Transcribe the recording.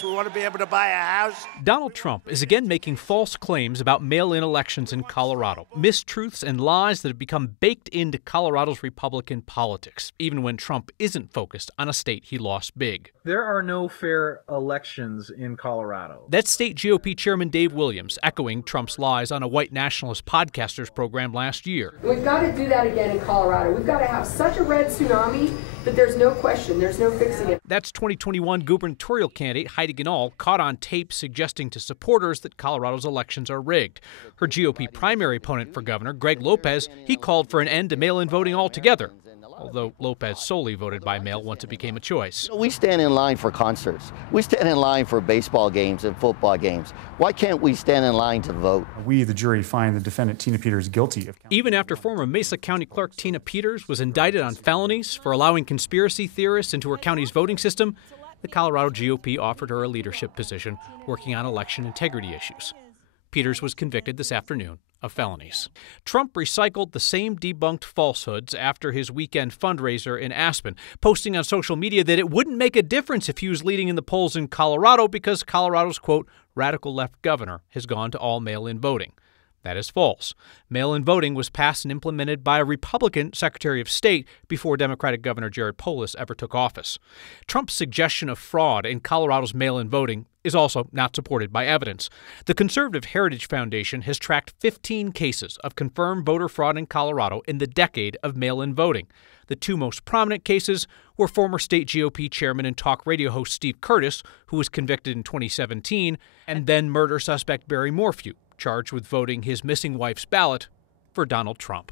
We want to be able to buy a house. Donald Trump is again making false claims about mail-in elections in Colorado, mistruths and lies that have become baked into Colorado's Republican politics, even when Trump isn't focused on a state he lost big. There are no fair elections in Colorado. That's State GOP Chairman Dave Williams, echoing Trump's lies on a white nationalist podcasters program last year. We've got to do that again in Colorado. We've got to have such a red tsunami that there's no question, there's no fixing it. That's 2021 gubernatorial candidate Heidi Ganahl caught on tape suggesting to supporters that Colorado's elections are rigged. Her GOP primary opponent for governor, Greg Lopez, he called for an end to mail-in voting altogether, although Lopez solely voted by mail once it became a choice. We stand in line for concerts. We stand in line for baseball games and football games. Why can't we stand in line to vote? We, the jury, find the defendant Tina Peters guilty of even after former Mesa County Clerk Tina Peters was indicted on felonies for allowing conspiracy theorists into her county's voting system, the Colorado GOP offered her a leadership position working on election integrity issues. Peters was convicted this afternoon of felonies. Trump recycled the same debunked falsehoods after his weekend fundraiser in Aspen, posting on social media that it wouldn't make a difference if he was leading in the polls in Colorado because Colorado's, quote, radical left governor has gone to all mail-in voting. That is false. Mail-in voting was passed and implemented by a Republican Secretary of State before Democratic Governor Jared Polis ever took office. Trump's suggestion of fraud in Colorado's mail-in voting is also not supported by evidence. The Conservative Heritage Foundation has tracked 15 cases of confirmed voter fraud in Colorado in the decade of mail-in voting. The two most prominent cases were former state GOP chairman and talk radio host Steve Curtis, who was convicted in 2017, and then murder suspect Barry Morphew, charged with voting his missing wife's ballot for Donald Trump.